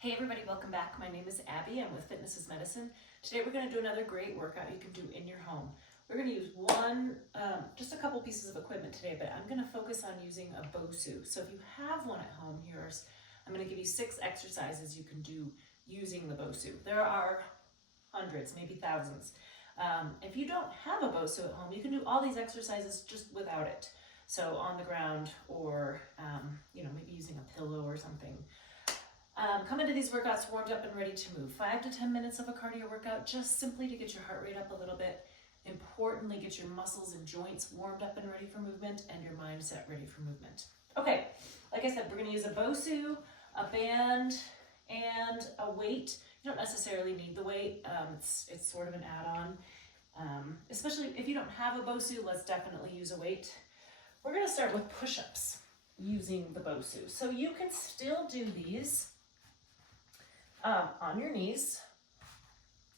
Hey everybody, welcome back. My name is Abby. I'm with Fitness is Medicine. Today we're going to do another great workout you can do in your home. We're going to use just a couple pieces of equipment today, but I'm going to focus on using a Bosu. So if you have one at home, I'm going to give you 6 exercises you can do using the Bosu. There are hundreds, maybe thousands. If you don't have a Bosu at home, you can do all these exercises just without it. So on the ground or maybe using a pillow or something. Come into these workouts warmed up and ready to move. 5 to 10 minutes of a cardio workout just simply to get your heart rate up a little bit. Importantly, get your muscles and joints warmed up and ready for movement and your mindset ready for movement. Okay, like I said, we're going to use a Bosu, a band, and a weight. You don't necessarily need the weight. It's sort of an add-on. Especially if you don't have a Bosu, let's definitely use a weight. We're going to start with push-ups using the Bosu. So you can still do these on your knees,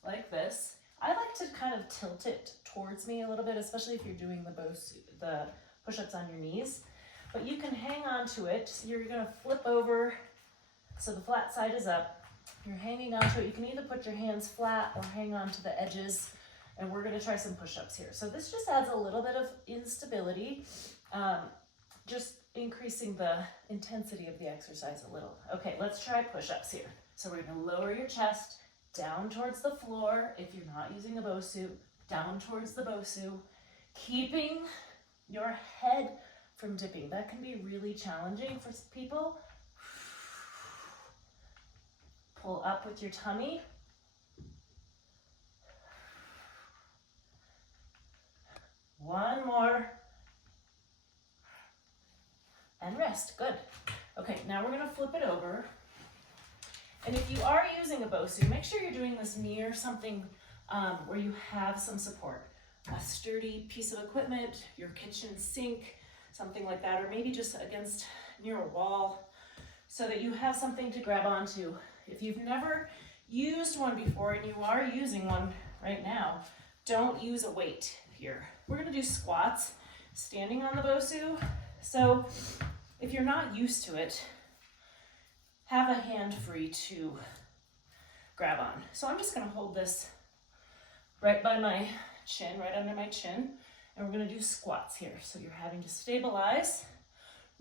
like this. I like to kind of tilt it towards me a little bit, especially if you're doing the push-ups on your knees. But you can hang on to it. So you're gonna flip over, so the flat side is up. You're hanging on to it. You can either put your hands flat or hang on to the edges, and we're gonna try some push-ups here. So this just adds a little bit of instability, just increasing the intensity of the exercise a little. Okay, let's try push-ups here. So we're gonna lower your chest down towards the floor. If you're not using a Bosu, down towards the Bosu, keeping your head from dipping. That can be really challenging for people. Pull up with your tummy. One more. And rest, good. Okay, now we're gonna flip it over. And if you are using a Bosu, make sure you're doing this near something where you have some support. A sturdy piece of equipment, your kitchen sink, something like that, or maybe just near a wall so that you have something to grab onto. If you've never used one before and you are using one right now, don't use a weight here. We're gonna do squats standing on the Bosu. So if you're not used to it, have a hand free to grab on. So I'm just gonna hold this right by my chin, right under my chin, and we're gonna do squats here. So you're having to stabilize,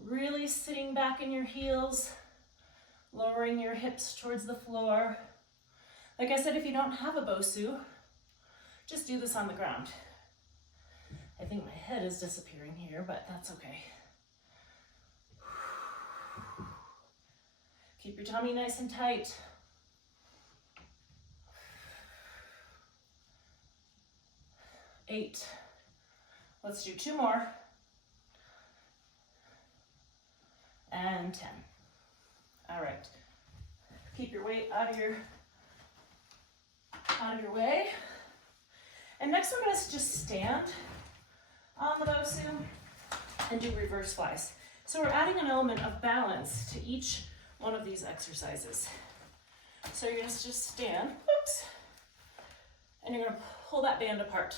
really sitting back in your heels, lowering your hips towards the floor. Like I said, if you don't have a Bosu, just do this on the ground. I think my head is disappearing here, but that's okay. Keep your tummy nice and tight. Eight. Let's do 2 more. And 10. All right. Keep your weight out of your way. And next we're going to just stand on the Bosu and do reverse flies. So we're adding an element of balance to each one of these exercises. So you're gonna just stand, oops, and you're gonna pull that band apart.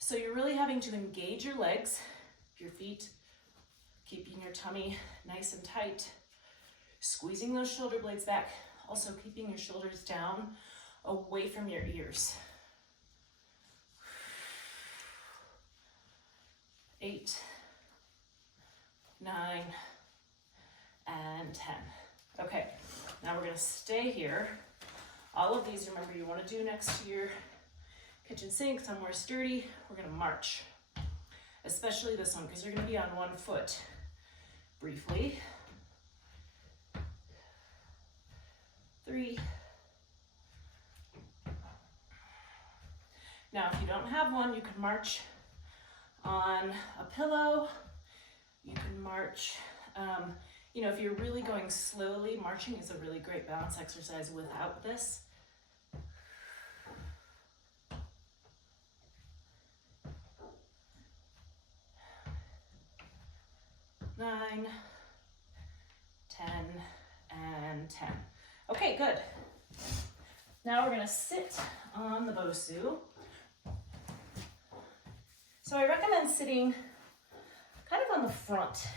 So you're really having to engage your legs, your feet, keeping your tummy nice and tight, squeezing those shoulder blades back, also keeping your shoulders down away from your ears. 8, 9, and 10. Okay, now we're gonna stay here. All of these, remember, you wanna do next to your kitchen sink, somewhere sturdy. We're gonna march, especially this one, because you're gonna be on one foot briefly. 3. Now, if you don't have one, you can march on a pillow. You can march, if you're really going slowly, marching is a really great balance exercise without this. 9, 10, and 10. Okay, good. Now we're gonna sit on the Bosu. So I recommend sitting kind of on the front.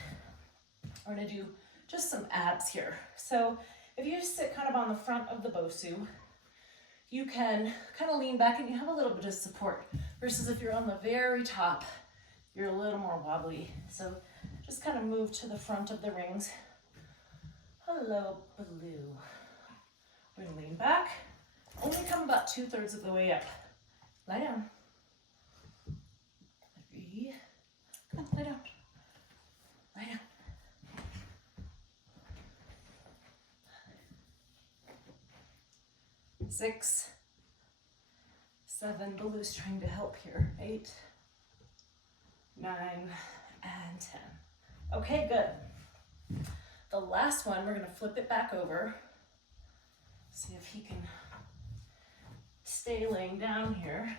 We're gonna do just some abs here. So If you just sit kind of on the front of the Bosu, you can kind of lean back and you have a little bit of support, versus if you're on the very top, you're a little more wobbly. So just kind of move to the front of the rings. Hello, Blue. We're gonna lean back, only come about 2/3 of the way up. Lie down. 3, come on, lie down. Lie down. 6, 7, Blue's trying to help here. 8, 9, and 10. Okay, good. The last one, we're gonna flip it back over. See if he can stay laying down here.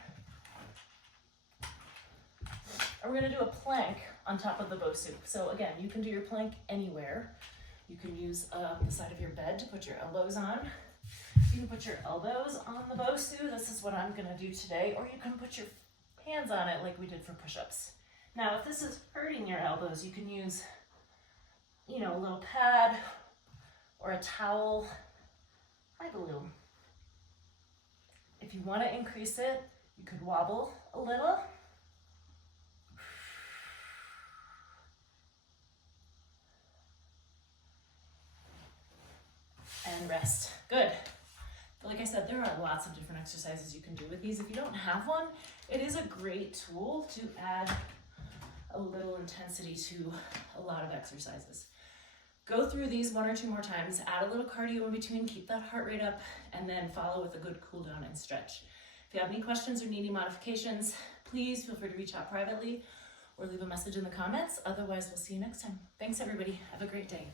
And we're gonna do a plank on top of the Bosu. So again, you can do your plank anywhere. You can use the side of your bed to put your elbows on. You can put your elbows on the Bosu. This is what I'm gonna do today. Or you can put your hands on it like we did for push-ups. Now, if this is hurting your elbows, you can use, you know, a little pad or a towel. Hi, Blue. If you want to increase it, you could wobble a little. And rest. Good. Like I said, there are lots of different exercises you can do with these. If you don't have one, it is a great tool to add a little intensity to a lot of exercises. Go through these 1 or 2 more times, add a little cardio in between, keep that heart rate up, and then follow with a good cool down and stretch. If you have any questions or need any modifications, please feel free to reach out privately or leave a message in the comments. Otherwise, we'll see you next time. Thanks, everybody. Have a great day.